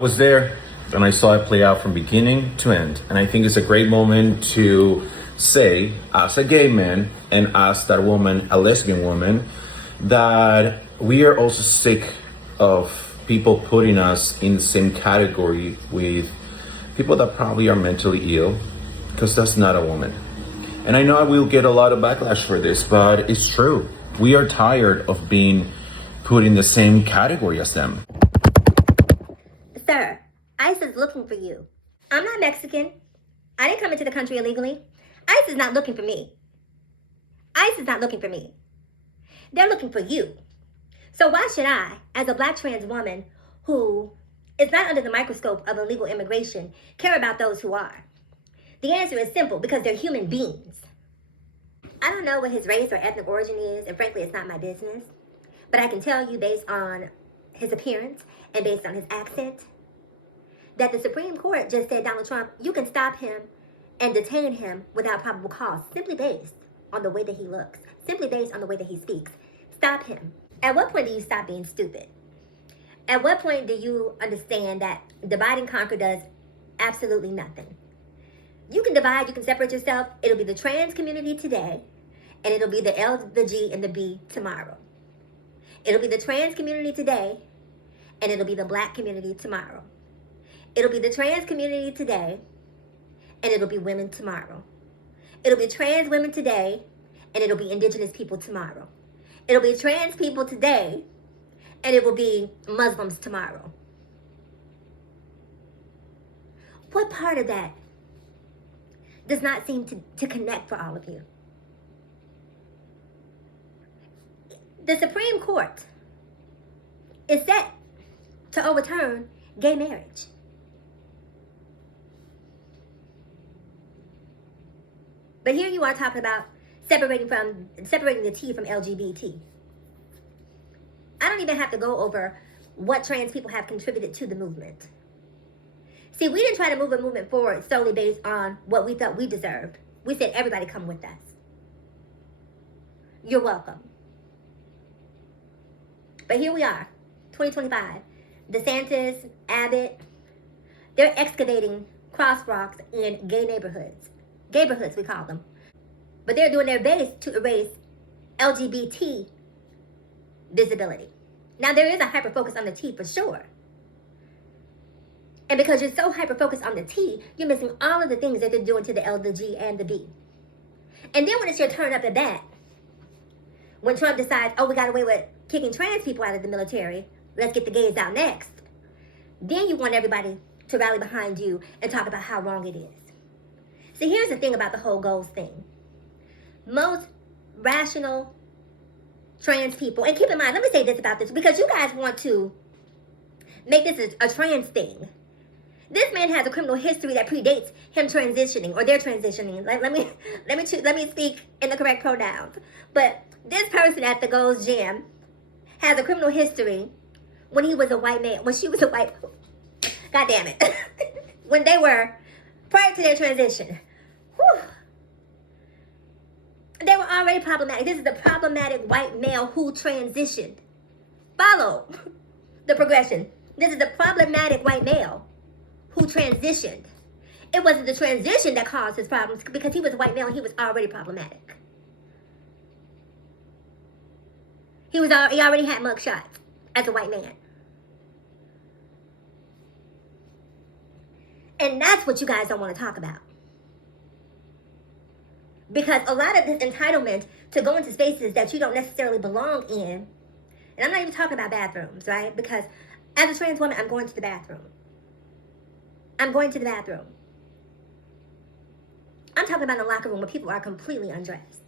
Was there and I saw it play out from beginning to end. And I think it's a great moment to say, as a gay man and as that woman, a lesbian woman, that we are also sick of people putting us in the same category with people that probably are mentally ill, because that's not a woman. And I know I will get a lot of backlash for this, but it's true. We are tired of being put in the same category as them. Sir, ICE is looking for you. I'm not Mexican. I didn't come into the country illegally. ICE is not looking for me. ICE is not looking for me. They're looking for you. So why should I, as a black trans woman who is not under the microscope of illegal immigration, care about those who are? The answer is simple: because they're human beings. I don't know what his race or ethnic origin is, and frankly, it's not my business. But I can tell you, based on his appearance and based on his accent, that the Supreme Court just said, Donald Trump, you can stop him and detain him without probable cause, simply based on the way that he looks, simply based on the way that he speaks. Stop him. At what point do you stop being stupid? At what point do you understand that divide and conquer does absolutely nothing? You can divide, you can separate yourself. It'll be the trans community today, and it'll be the L, the G, and the B tomorrow. It'll be the trans community today, and it'll be the black community tomorrow. It'll be the trans community today, and it'll be women tomorrow. It'll be trans women today, and it'll be indigenous people tomorrow. It'll be trans people today, and it will be Muslims tomorrow. What part of that does not seem to connect for all of you? The Supreme Court is set to overturn gay marriage. But here you are talking about separating the T from LGBT. I don't even have to go over what trans people have contributed to the movement. See, we didn't try to move a movement forward solely based on what we thought we deserved. We said, everybody come with us. You're welcome. But here we are, 2025. DeSantis, Abbott, they're excavating crosswalks in gay neighborhoods. Gayborhoods, we call them. But they're doing their best to erase LGBT visibility. Now, there is a hyper-focus on the T for sure. And because you're so hyper-focused on the T, you're missing all of the things that they're doing to the L, the G, and the B. And then when it's your turn up at bat, when Trump decides, oh, we got away with kicking trans people out of the military, let's get the gays out next, then you want everybody to rally behind you and talk about how wrong it is. See, here's the thing about the whole goals thing. Most rational trans people, and keep in mind, let me say this about this, because you guys want to make this a trans thing. This man has a criminal history that predates him transitioning, or they're transitioning. Let me speak in the correct pronouns. But this person at the Gold's Gym has a criminal history when he was a white man, when she was a white, God damn it, when they were, prior to their transition. Whew. They were already problematic. This is the problematic white male who transitioned. Follow the progression. This is the problematic white male who transitioned. It wasn't the transition that caused his problems, because he was a white male and he was already problematic. He already had mugshots as a white man. And that's what you guys don't want to talk about. Because a lot of this entitlement to go into spaces that you don't necessarily belong in, and I'm not even talking about bathrooms, right? Because as a trans woman, I'm going to the bathroom. I'm going to the bathroom. I'm talking about a locker room where people are completely undressed.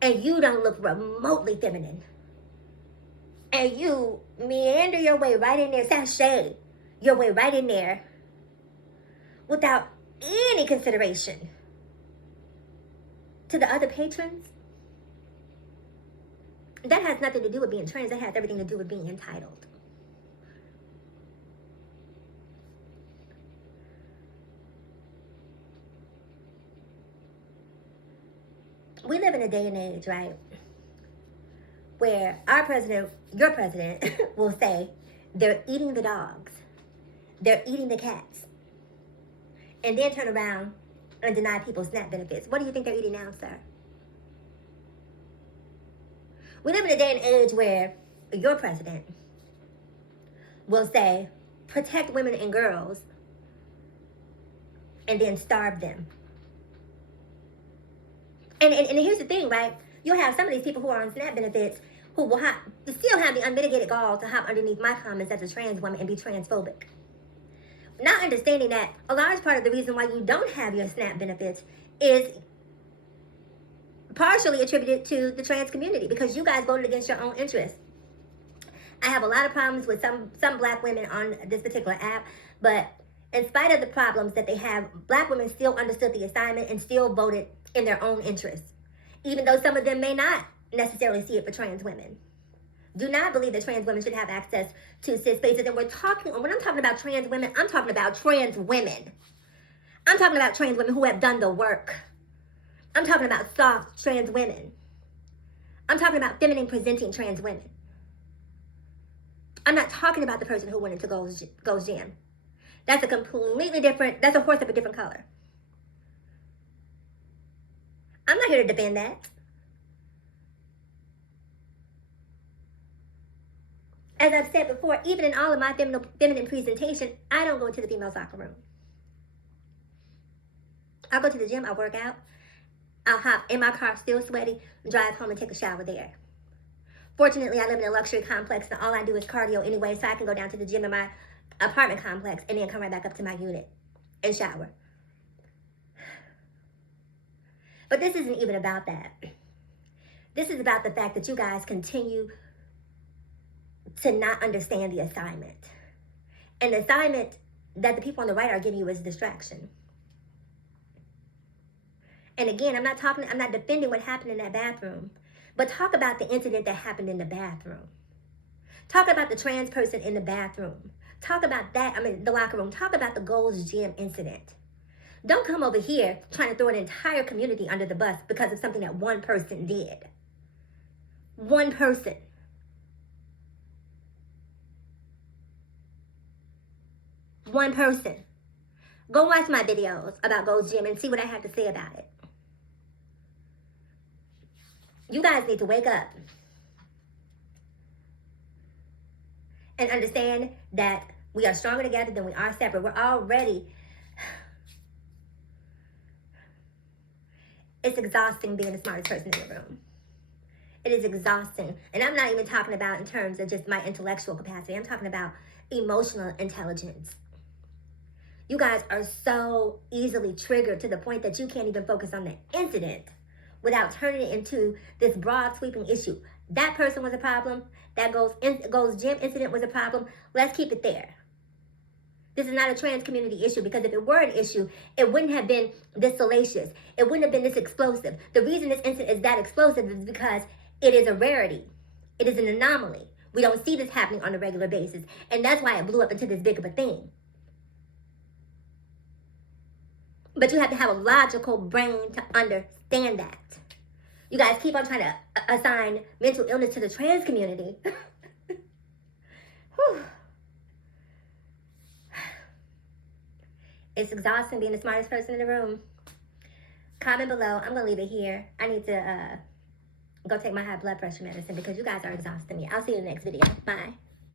And you don't look remotely feminine. And you meander your way right in there, sashay your way right in there without any consideration to the other patrons. That has nothing to do with being trans. That has everything to do with being entitled. We live in a day and age, right, where our president, your president, will say They're eating the dogs. They're eating the cats. And then turn around and deny people SNAP benefits. What do you think they're eating now, sir? We live in a day and age where your president will say, protect women and girls, and then starve them. And here's the thing, right? You'll have some of these people who are on SNAP benefits who will still have the unmitigated gall to hop underneath my comments as a trans woman and be transphobic. Not understanding that a large part of the reason why you don't have your SNAP benefits is partially attributed to the trans community, because you guys voted against your own interests. I have a lot of problems with some black women on this particular app, but in spite of the problems that they have, black women still understood the assignment and still voted in their own interests, even though some of them may not necessarily see it for trans women. Do not believe that trans women should have access to cis spaces. And when I'm talking about trans women, I'm talking about trans women. I'm talking about trans women who have done the work. I'm talking about soft trans women. I'm talking about feminine presenting trans women. I'm not talking about the person who went into Gold's Gym. That's a completely different, that's a horse of a different color. I'm not here to defend that. As I've said before, even in all of my feminine presentation, I don't go into the female soccer room. I'll go to the gym, I'll work out, I'll hop in my car still sweaty, drive home and take a shower there. Fortunately, I live in a luxury complex and all I do is cardio anyway, so I can go down to the gym in my apartment complex and then come right back up to my unit and shower. But this isn't even about that. This is about the fact that you guys continue to not understand the assignment. And the assignment that the people on the right are giving you is distraction. And again, I'm not defending what happened in that bathroom, but talk about the incident that happened in the bathroom. Talk about the trans person in the bathroom. Talk about the locker room. Talk about the Gold's Gym incident. Don't come over here trying to throw an entire community under the bus because of something that one person did. One person. One person. Go watch my videos about Gold's Gym and see what I have to say about it. You guys need to wake up and understand that we are stronger together than we are separate. We're already... It's exhausting being the smartest person in the room. It is exhausting. And I'm not even talking about in terms of just my intellectual capacity. I'm talking about emotional intelligence. You guys are so easily triggered to the point that you can't even focus on the incident without turning it into this broad sweeping issue. That person was a problem. That Gold's Gym incident was a problem. Let's keep it there. This is not a trans community issue, because if it were an issue, it wouldn't have been this salacious. It wouldn't have been this explosive. The reason this incident is that explosive is because it is a rarity. It is an anomaly. We don't see this happening on a regular basis. And that's why it blew up into this big of a thing. But you have to have a logical brain to understand that. You guys keep on trying to assign mental illness to the trans community. It's exhausting being the smartest person in the room. Comment below. I'm going to leave it here. I need to go take my high blood pressure medicine because you guys are exhausting me. I'll see you in the next video. Bye.